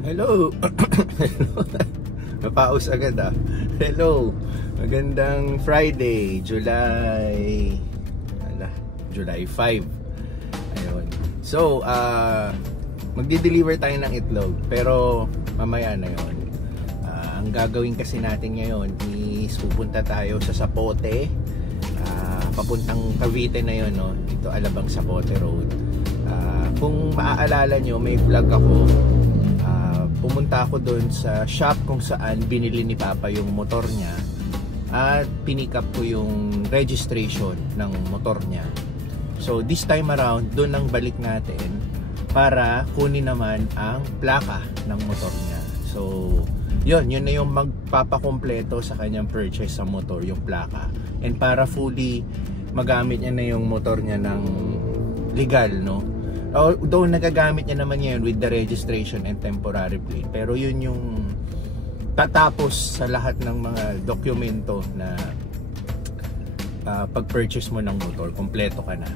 Hello. Hello. Napaus agad ah. Hello. Magandang Friday, July 5. Ayun. So, magdi-deliver tayo ng itlog, pero mamaya na 'yon. Ang gagawin kasi natin ngayon is pupunta tayo sa Zapote, papuntang Cavite na 'yon, no? Dito Alabang Zapote Road. Kung maaalala nyo, may vlog ako. Pumunta ako doon sa shop kung saan binili ni Papa yung motor niya at pinick up ko yung registration ng motor niya. So this time around, doon ang balik natin para kunin naman ang plaka ng motor niya. So yun na yung magpapakompleto sa kanyang purchase sa motor, yung plaka. And para fully magamit niya na yung motor niya ng legal, no? Although nagagamit niya naman ngayon with the registration and temporary plate, pero yun yung tatapos sa lahat ng mga dokumento na pag-purchase mo ng motor, kompleto ka na.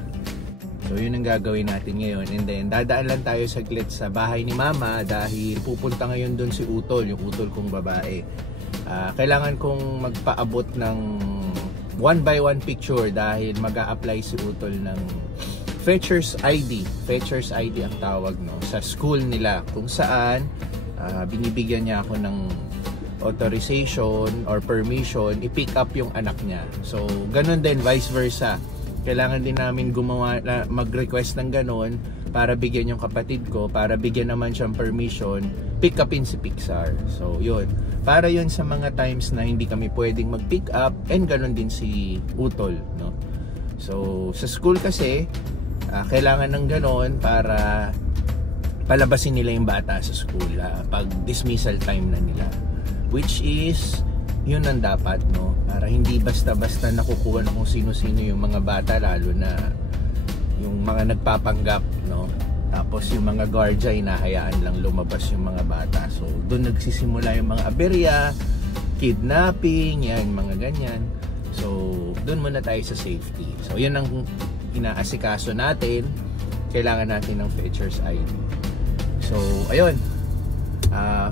So yun ang gagawin natin ngayon. And then dadaan lang tayo saglit sa bahay ni Mama dahil pupunta ngayon dun si Utol, yung Utol kong babae. Kailangan kong magpaabot ng 1-by-1 picture dahil mag-a-apply si Utol ng Fetcher's ID. Fetcher's ID ang tawag, no, sa school nila kung saan binibigyan niya ako ng authorization or permission i-pick up yung anak niya. So ganun din, vice versa. Kailangan din namin mag-request ng ganun para bigyan yung kapatid ko, para bigyan naman siyang permission pick upin si Pixar. So yun, para yun sa mga times na hindi kami pwedeng mag-pick up, and ganun din si Utol, no. So sa school kasi kailangan ng ganon para palabasin nila yung bata sa school pag dismissal time na nila, which is yun ang dapat, no, para hindi basta-basta nakukuha ng kung sino-sino yung mga bata, lalo na yung mga nagpapanggap, no, tapos yung mga guardia hinahayaan lang lumabas yung mga bata. So doon nagsisimula yung mga aberya, kidnapping, yan, mga ganyan. So doon muna tayo sa safety. So yun ang inaasikaso natin. Kailangan natin ng Fetcher's ID. So ayun,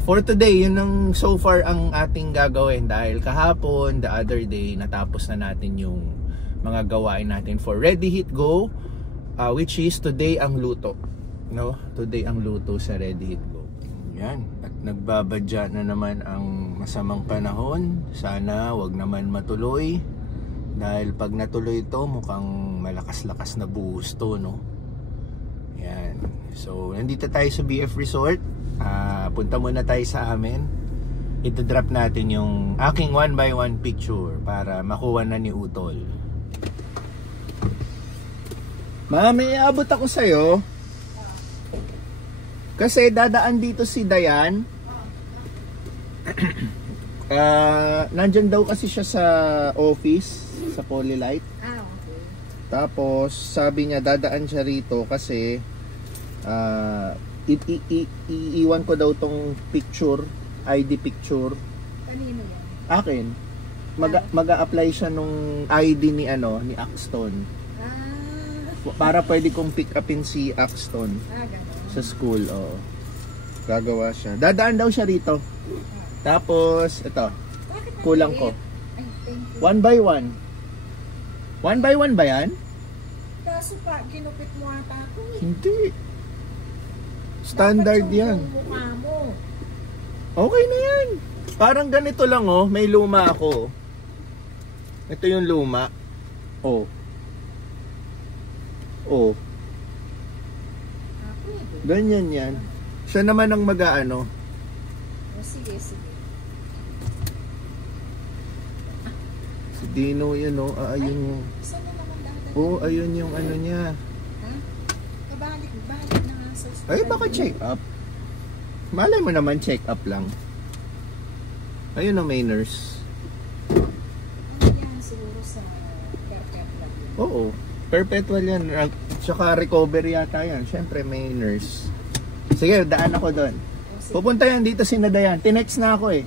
for today, yun ang so far ang ating gagawin, dahil kahapon, the other day, natapos na natin yung mga gawain natin for Ready Hit Go, which is today ang luto, no? Today ang luto sa Ready Hit Go. Yan, at nagbabadya na naman ang masamang panahon. Sana wag naman matuloy, dahil pag natuloy ito, mukhang malakas-lakas na buhos to, no? Yan. So nandito tayo sa BF Resort. Punta muna tayo sa amin. Ito-drop natin yung aking 1-by-1 picture para makuha na ni Utol. May abot ako sa'yo kasi dadaan dito si Dayan. Nandyan daw kasi siya sa office, sa Polylite. Okay. Tapos sabi niya dadaan siya rito kasi iiwan ko daw tong picture, ID picture. Kanino yan? Akin. Mag-a-apply siya nung ID ni ni Axton. Para pwede kong pick upin si Axton sa school. Oo. Gagawa siya. Dadaan daw siya rito. Tapos ito, kulang ko. 1-by-1. 1-by-1 ba yan? Kaso pa, ginupit mo ata ako eh. Hindi. Standard yan. Mukha mo. Okay na yan. Parang ganito lang, oh. May luma ako. Ito yung luma. Oh. Oh. Ganyan yan. Siya naman ang mag-aano. Sige. Si Dino yun, oh. Ayun yung... Oh, ayun yung ano niya. Kabalik na nga sa... Ay, baka check up. Malay mo naman check up lang. Ayun ang may nurse. Ano yan? Siguro sa perpetual. Oo. Perpetual yan. Tsaka recovery yata yan. Siyempre may nurse. Sige, daan ako doon. Pupunta yan dito si Nadayan. Tinext na ako eh.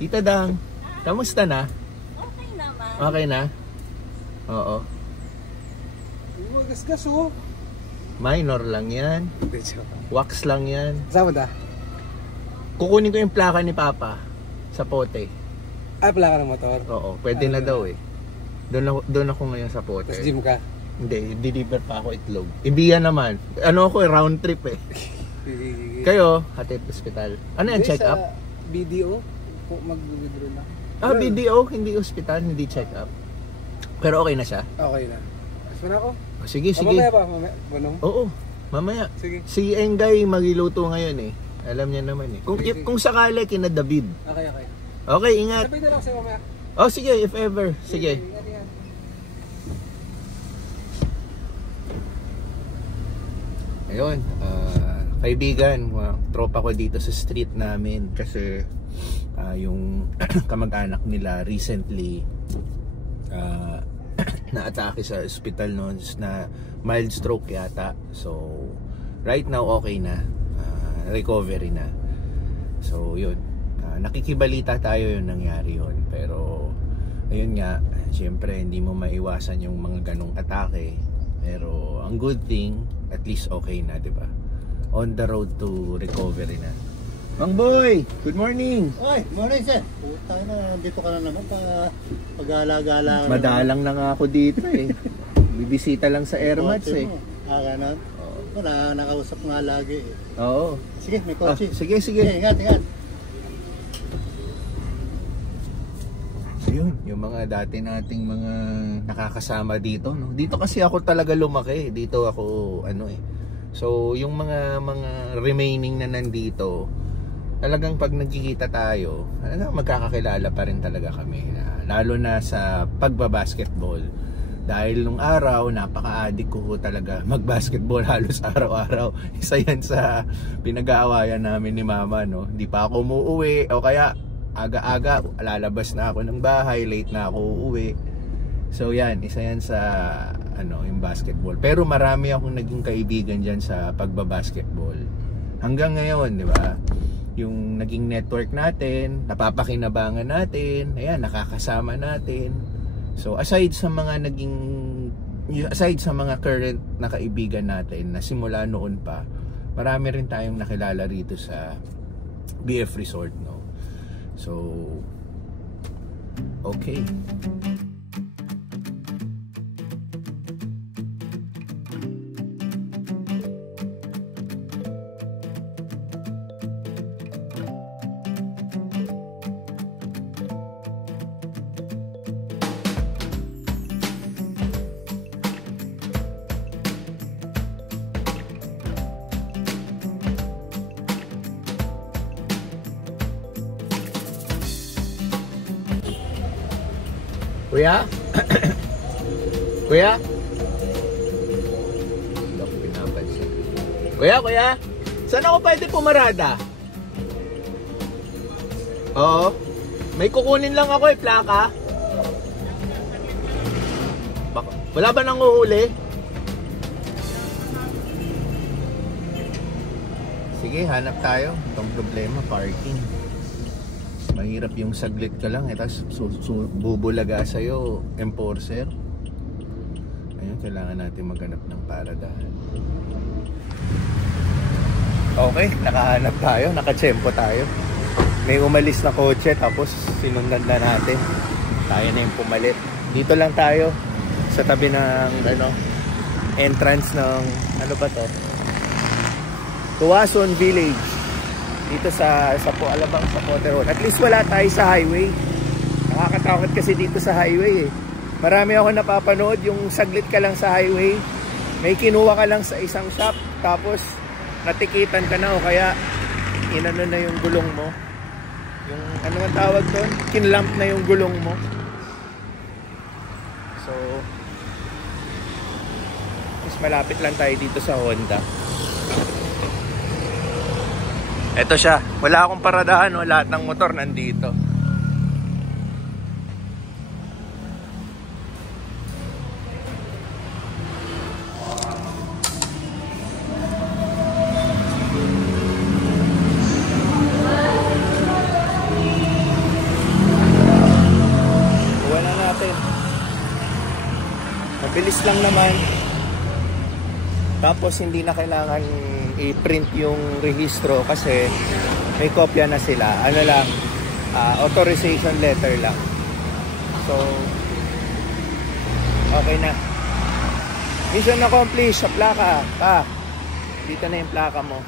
Tita Dang, kamusta na? Okay naman. Okay na? Oo. Gasgas oh. Minor lang yan. Wax lang yan. Saan mo da? Kukunin ko yung plaka ni Papa sa pote. Ay, pala ka ng motor? Oo, pwede na daw eh. Doon ako ngayon sa pote. Tapos gym ka? Hindi, deliver pa ako itlog. Ibiya naman. Ano ako eh, round trip eh. Kayo, hatid hospital. Ano yan, check up? BDO? Mag-withdraw na. Ah, BDO, hindi hospital, hindi check up. Pero okay na siya? Okay na. Mas na ako? Sige, sige. Mamaya ba? Manong? Oo, mamaya. Sige. Si Engay magluluto ngayon eh. Alam niya naman eh. Kung sakali, kina David. Okay, okay. Okay, ingat. Sabay na lang sa'yo mamaya. Oh, sige, if ever. Sige. Ingat, ingat. Ayun, kaibigan, tropa ko dito sa street namin kasi yung kamag-anak nila recently na-atake sa hospital noon na mild stroke yata. So, right now okay na. Recovery na. So, yun. Nakikibalita tayo yung nangyari yun. Pero, ayun nga, syempre hindi mo maiwasan yung mga ganong atake. Pero, ang good thing, at least okay na, di ba? On the road to recovery na. Mang Boy, good morning. Oy, morning sir. Puta na, dito ka na naman pag-gala-gala. Madalang na nga ako dito eh. Bibisita lang sa Airmats eh. Ganon. Wala, nakausap nga lagi eh. Oo. Sige, may kotse. Sige, sige. Ingat, ingat. So yun, yung mga dati nating mga nakakasama dito, no? Dito kasi ako talaga lumaki. Dito ako, ano eh. So, yung mga remaining na nandito, talagang pag nagkikita tayo, magkakakilala pa rin talaga kami. Lalo na sa pagbabasketball. Dahil nung araw, napaka-addict ko talaga mag-basketball halos araw-araw. Isa yan sa pinag-aawayan namin ni Mama, no? Hindi pa ako umuwi, o kaya aga-aga, lalabas na ako ng bahay, late na ako uuwi. So yan, isa yan sa yung basketball. Pero marami akong naging kaibigan dyan sa pagbabasketball. Hanggang ngayon, di ba? Yung naging network natin, napapakinabangan natin, ayan, nakakasama natin. So aside sa mga current na kaibigan natin na simula noon pa, marami rin tayong nakilala rito sa BF Resort, no? So okay. Kuya? Kuya? Hindi ako pinapansin. Kuya? Saan ako pwede pumarada? Oo. May kukunin lang ako plaka. Wala ba nang uhuli? Sige, hanap tayo. Itong problema, parking. Mahirap yung saglit ka lang, tapos bubulaga sa'yo, enforcer. Ayun, kailangan natin maghanap ng paradahan. Okay, nakahanap tayo, nakatsempo tayo. May umalis na kotse, tapos sinundan na natin. Tayo na yung pumalit. Dito lang tayo, sa tabi ng entrance ng, ano ba to? Tuwason Village. Dito sa Alabang, sa Pote Road. At least wala tayo sa highway. Nakakatakot kasi dito sa highway eh. Marami ako napapanood yung saglit ka lang sa highway. May kinuha ka lang sa isang shop, tapos natikitan ka na o kaya inano na yung gulong mo. Yung ano ang tawag doon? Kinlamp na yung gulong mo. So, mas malapit lang tayo dito sa Honda. Ito siya, wala akong paradahan, no? Lahat ng motor nandito. Kuha na natin. Mabilis lang naman. Tapos hindi na kailangan i-print yung rehistro kasi may kopya na sila. Ano lang, authorization letter lang. So, okay na. Mission accomplished sa plaka. Dito na yung plaka mo.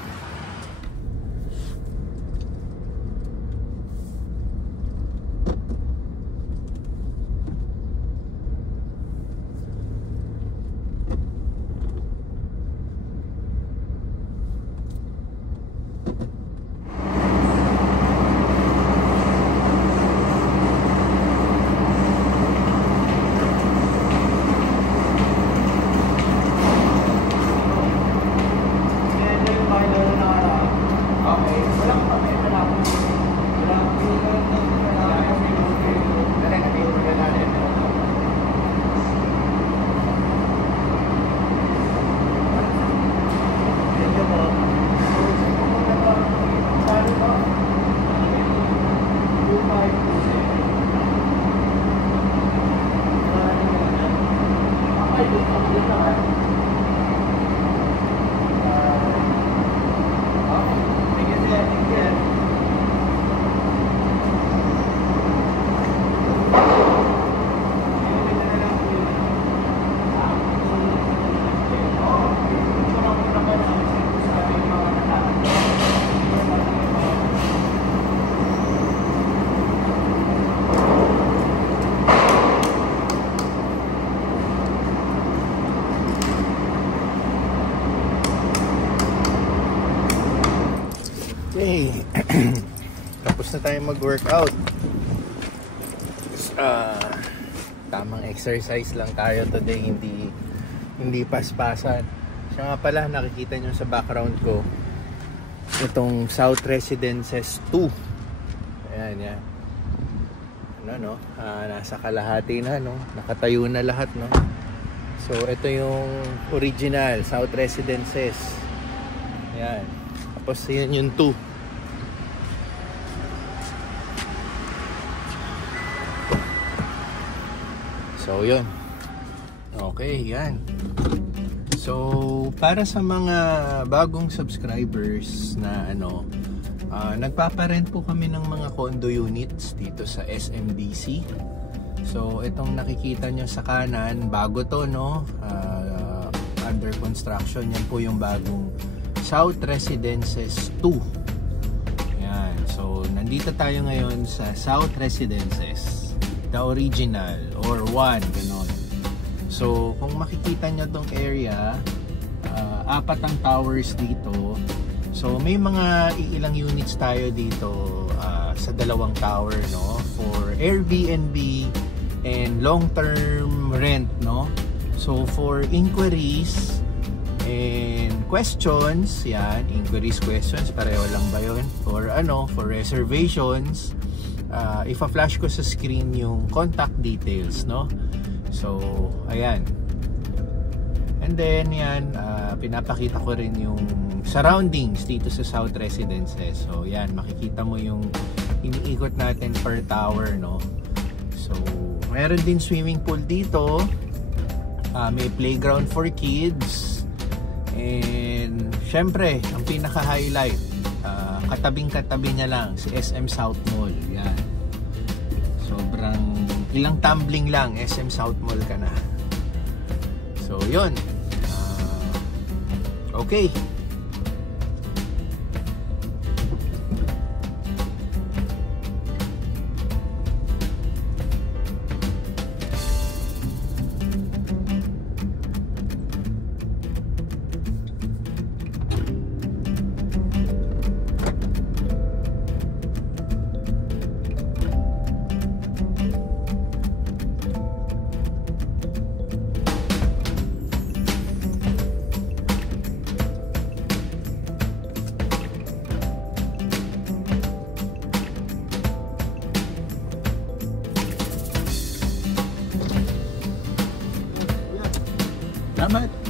Okay. Tapos na tayo mag-workout. Tamang exercise lang tayo today, hindi paspasan. Siya nga pala, nakikita nyo sa background ko itong South Residences 2. Ayan, yan. Ano, nasa kalahati na, no? Nakatayo na lahat, no? So, ito yung original South Residences. Ayan. Tapos yun yung 2. So yun. Okay, yan. So para sa mga bagong subscribers na nagpaparent po kami ng mga condo units dito sa SMDC. So itong nakikita nyo sa kanan, bago to, no? Under construction. Yan po yung bagong South Residences 2. Yan. So, nandito tayo ngayon sa South Residences. The original or 1, gano'n. So, kung makikita nyo tong area, 4 ang towers dito. So, may mga ilang units tayo dito sa 2 tower, no? For Airbnb and long-term rent, no? So, for inquiries and questions, yan, inquiries, questions, pareho lang ba yun? Or for reservations, ipa-flash ko sa screen yung contact details, no? So, ayan. And then, yan, pinapakita ko rin yung surroundings dito sa South Residences. So, yan, makikita mo yung iniikot natin per tower, no? So, meron din swimming pool dito. May playground for kids. And syempre, ang pinaka-highlight, katabing-katabi niya lang si SM South Mall. Yan. Sobrang ilang tumbling lang, SM South Mall ka na. So, yun. Okay. Salamat.